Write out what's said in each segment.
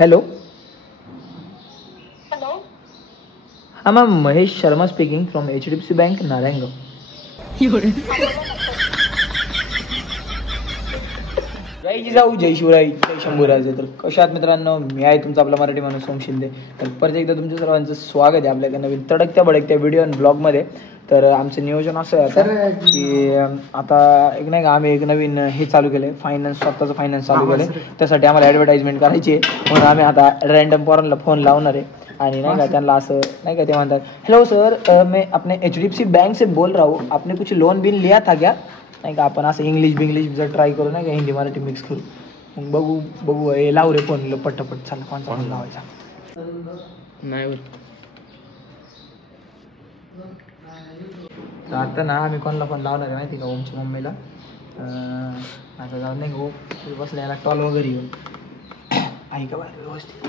Hello. Hello. हाँ ma'am, Mahesh Sharma speaking from HDFC bank Narayangaon. जय जिजाऊ, जय शिवराय, जय शंभूराजे. तर कशा आहात मित्रांनो, मी आहे तुमचा आपला मराठी माणूस सोम शिंदे. तर परत एकदा तुमच्या सर्वांचं स्वागत आहे आपल्या नवीन तडकत्या बडकत्या व्हिडिओ आणि ब्लॉगमध्ये. तर आमचं नियोजन असं आहे आता की आता एक नाही का आम्ही एक नवीन हे चालू केलं आहे, फायनान्स, स्वतःचं फायनान्स चालू केलं आहे. त्यासाठी आम्हाला ॲडव्हर्टाइजमेंट करायची आहे, म्हणून आम्ही आता रँडम पोरांना फोन लावणार आहे आणि नाही का त्यांना असं नाही का ते म्हणतात, हेलो सर, मैं अपने HDFC बैंक से बोल रहा हूँ, आपने कुछ लोन बिन लिया था क्या. नाही का आपण असं इंग्लिश बिंग्लिश जर ट्राय करू नाही का, हिंदी मराठी मिक्स करू. मग बघू हे लावू रे फोन पट्टपट. चला कोणचा फोन लावायचा नाही. तर आता ना आम्ही कोणाला फोन लावणार आहे माहिती का, ओमच्या मम्मीला. आता जाऊ नाही गो बसला याला टॉल वगैरे येऊन ऐका बाहेर व्यवस्थित.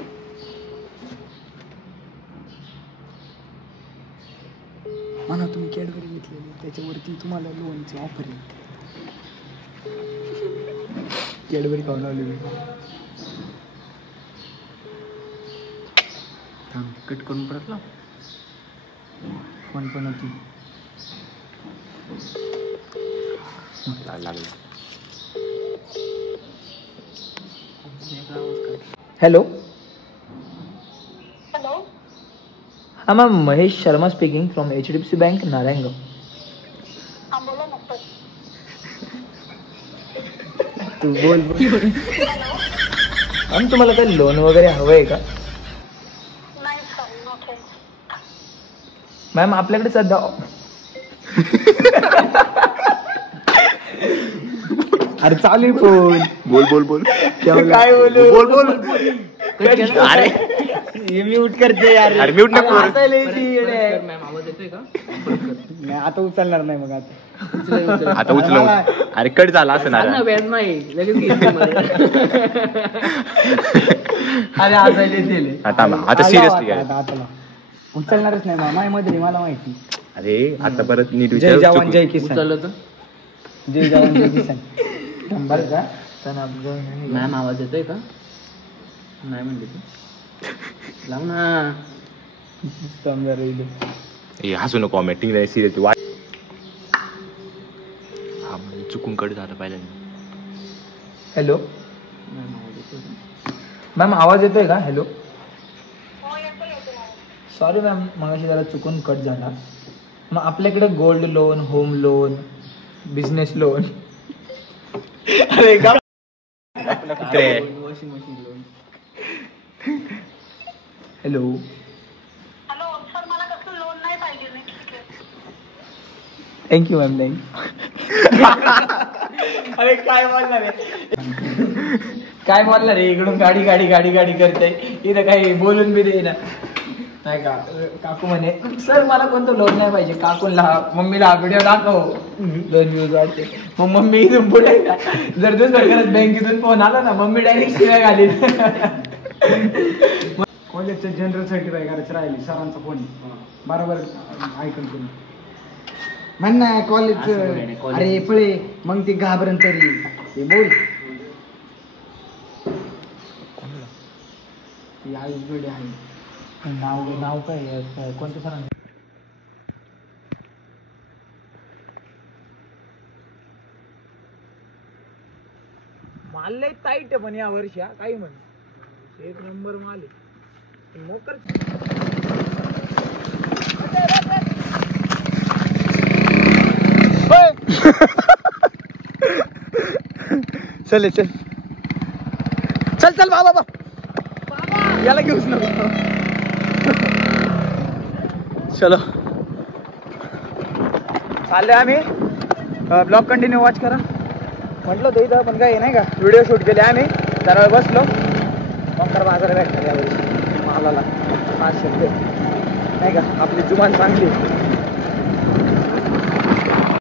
म्हणा तुम्ही कॅडबरी घेतलेली, त्याच्यावरती तुम्हाला लोनची ऑफर आहे. कॅडबरी खाऊन लावली मी. कट करून परत लाव. फोन पण होती. हेलो. हेलो. हाँ ma'am, Mahesh Sharma speaking from HDFC bank Narayangaon. हाँ बोला ना सर. तू बोल. मॅम तुम्हाला काही लोन वगैरे हवं आहे का. नाही सर, नोट. मॅम आपल्याकडे सध्या अरे चालू आहे फोन. बोल काय बोलू. बोल. अरे म्यूट करते यार. अरे म्यूट नको. मॅम आवाज येतोय का. नाही आता उचलणार नाही मग आता. आता उचलून. अरे कट झाला असं ना. नाही लगेच. अरे आता सिरियसली आता उचलणारच नाही मामा मध्ये मला माहिती. अरे आता परत नीट जय जवान जय किसान. उचललं तर जय जवान जय किसान. नंबर का. मॅम आवाज येतोय का. नाही म्हणले तू लाव ना. समजा राहिले. हे हसू नको कॉमेंटिंग नाही सिरियस वाट. हा म्हणजे चुकून कट झालं पहिल्यांदा. हॅलो मॅम आवाज येतोय का. हॅलो. हो येतो. सॉरी मॅम, मगाशी जरा चुकून कट झाला. मग आपल्याकडे gold loan, home loan, business loan. अरे का washing machine loan. Hello. Hello sir, मला कसलं लोन नाही पाहिजे. नाही ठीक आहे. Thank you ma'am. नाही अरे काय बोलणार आहे. काय बोलणार आहे, इकडून गाडी गाडी गाडी गाडी करते इथं काही बोलून बी दे ना. नाही का काकू म्हणे सर मला कोणतं लोन नाही पाहिजे. काकूला मम्मीला हा व्हिडिओ दाखव, लोन न्यूज वाटते. मग मम्मी इथून पुढे जर दुसऱ्या बँकेतून फोन आला ना, मम्मी डायरेक्ट शिवाय घाली. कॉलेजचं जनरल सर्टिफाय करायचं राहिले सरांचा फोन बरोबर ऐकून तुम्ही म्हण ना कॉलेजचं. अरे पळे मग ते घाबरण तरी ते बोल. आयुष बेडे आहे. नाव काय कोणत्या सरांचं. माल लय टाईट आहे पण या वर्षी काही म्हण एक नंबर माल आहे. मोकर चल चल चल चल बाबा याला घेऊच नको. चलो चालले आम्ही. ब्लॉग कंटिन्यू वॉच करा. म्हटलं होतं इथं पण काय नाही का व्हिडिओ शूट केले आम्ही. जरा वेळ बसलो. बंकर बाजार भेटणार यावेळी मालाला 500 रुपये नाही का. आपली जुमान चांगली.